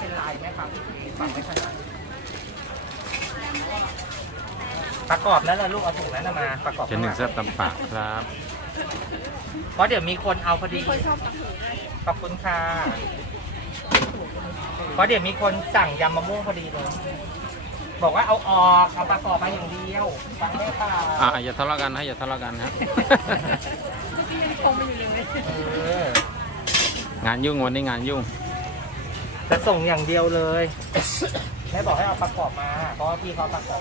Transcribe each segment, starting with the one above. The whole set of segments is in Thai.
เป็นลายไหมครับฝั่งไม่ขนาดประกอบนั้นละลูกเอาถุงนั้นน่ะมาประกอบเจนหนึ่งแซ่บตำปากครับ เพราะเดี๋ยวมีคนเอาพอดีคนชอบตักหูด้วยขอบคุณค่ะเพราะเดี๋ยวมีคนสั่งยำมะม่วงพอดีเลยบอกว่าเอาออกเอาประกอบมาอย่างเดียวฟังได้เปล่าอ่าอย่าทะเลาะกันนะอย่าทะเลาะกันครับ เมื่อกี้ยังคงมาอยู่เลย เอองานยุ่งวันนี้งานยุ่ง จะส่งอย่างเดียวเลยแม่บอกให้เอาประกอบมาเพราะว่าพี่เขาประกอบ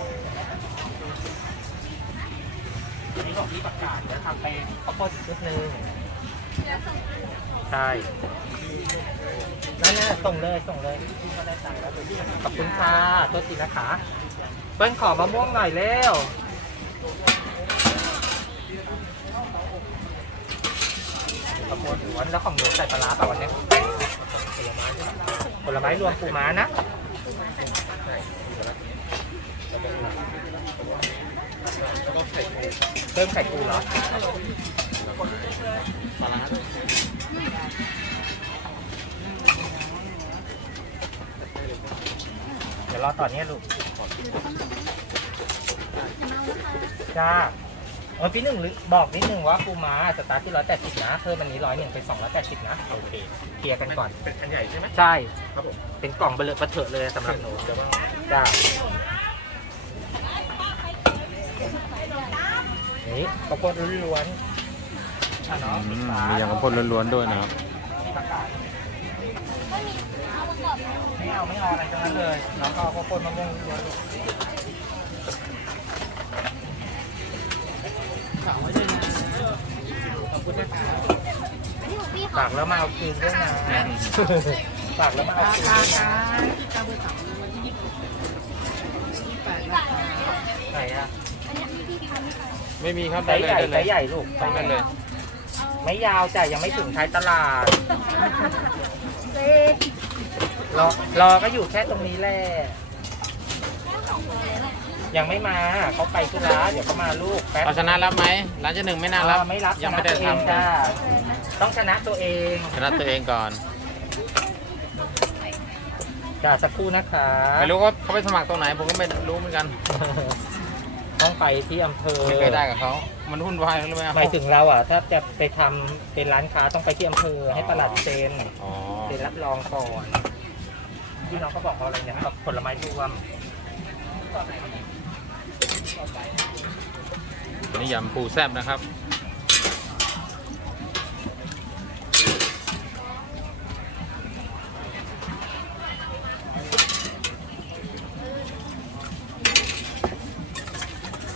อันนี้ของพี่ประกาศเดี๋ยวทำไปข้าวโพดชุดหนึ่งใช่นั่นน่ะส่งเลยส่งเลยพี่ก็ได้สั่งแล้วขอบคุณค่ะตัวสีนะคะเปิ้ลขอมะม่วงหน่อยเร็วข้าวโพดล้วนแล้วของหนูใส่ปลาร้าเปล่วันนี้ ลไม้ด้วยผลไม้รวมปูม้านะเพิ่มไข่ปูเหรอปลาร้าเดี๋ยวรอต่อนนี้ยลูกจ้า เออพี่หนึ่งบอกนิดนึงว่าปูม้าสตาร์ทที่ร้อยแปดสิบนะเพิ่มอันนี้ร้อยหนึ่งเป็นสองร้อยแปดสิบนะโอเคเคลียร์กันก่อน เป็นอันใหญ่ใช่ไหมใช่ครับผมเป็นกล่องเบลอประเถอะเลยสำหรับหนูเดี๋ยวว่าจ้านี่ข้าวโพดล้วนๆอะเนาะอืมมีอย่างกระพนล้วนๆด้วยนะครับมีประกาศไม่เอาไม่เอาอะไรทั้งนั้นเลยน้องก็เอาข้าวโพดมะม่วงล้วนๆ ฝากแล้วมาเอาคืนด้วยนะฝากแล้วมาเอาคืนด้วยนะที่กาเบอร์สามวันที่ยี่สิบยี่สิบแปดนะคะไหนอะไม่มีครับไซส์ใหญ่ได้ไซส์ใหญ่ลูกทำได้เลย ไม่ยาวจ้ะยังไม่ถึงท้ายตลาดรอรอก็อยู่แค่ตรงนี้แหละยังไม่มาเขาไปธุระเดี๋ยวเขามาลูกแป๊บเอาชนะรับไหมร้านเจนหนึ่งไม่น่ารับ อ่ไม่รับยังไม่ได้ชนะตัวเองทำจ้า ต้องชนะตัวเองชนะตัวเองก่อนจ้าสักครู่นะคะไม่รู้ว่าเขาไปสมัครตรงไหนผมก็ไม่รู้เหมือนกัน ต้องไปที่อำเภอไม่เคยได้กับเขามันวุ่นวายเลยไหมหมายถึงเราอะ ถ้าจะไปทำเป็นร้านค้าต้องไปที่อำเภอให้ประหลัดเซ็นอ๋อเซ็นรับรองก่อนที่น้องเขาบอกเขาอะไรเนี่ยกับผลไม้รวมอันนี้ยำปูแซ่บนะครับ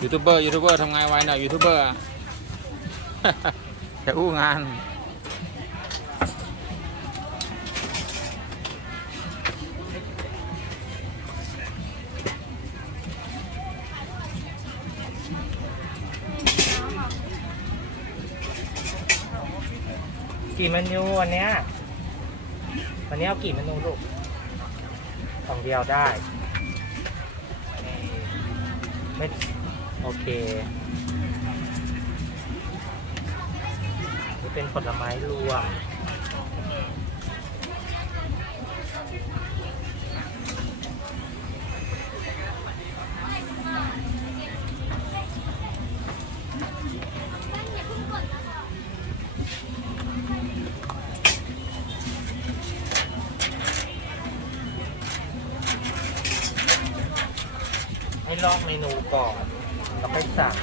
ยูทูบเบอร์ยูทูบเบอร์ทำไงไว้หน่อยยูทูบเบอร์จะอู้งานกี่เมนูวันเนี้ยวันนี้เอากี่เมนูลูกสองเดียวได้ ไม่ โอเค นี่เป็นผลไม้รวม ให้ลอกเมนูก่อน แล้วค่อยสั่ง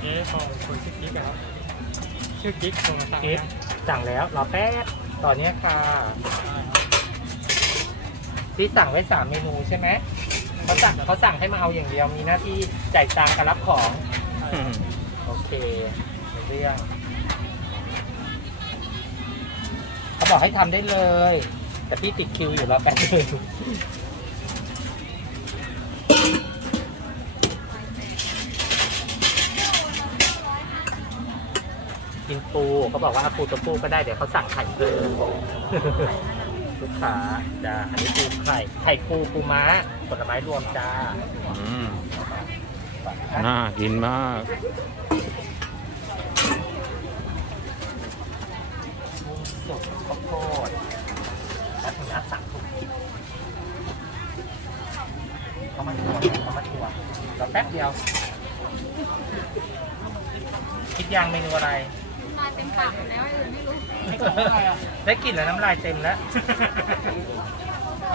เอ๊ะของคนชื่อกิ๊กแล้วชื่อกิ๊กส่งมาสั่งกิ๊บนะสั่งแล้วรอแป๊บตอนนี้ค่ะที่สั่งไว้สามเมนูใช่ไหมเขาสั่งเขาสั่งให้มาเอาอย่างเดียวมีหน้าที่จ่ายตังค์กับรับของ โอเคเป็นเรื่อง เขาบอกให้ทำได้เลย แต่พี่ติดคิวอยู่รอแป๊บนึงกินปูเขาบอกว่าเอาปูตัวปูก็ได้เดี๋ยวเขาสั่งไข่เพิ่มลูกค้าจ้าอันนี้ปูไข่ไข่ปูปูม้าผลไม้รวมจ้าอืมก่อนน่ากินมากกุ้งสุกข้าวโพ ดและถุงน้ำสั่งทุกเขามาทัวร์เขามาทัวร์เราแป๊บเดียว คิดยังเมนูอะไร ลายเต็มปากหมดแล้วไอ้อื่นไม่รู้ ได้กลิ่นแล้วน้ำลายเต็มแล้วเ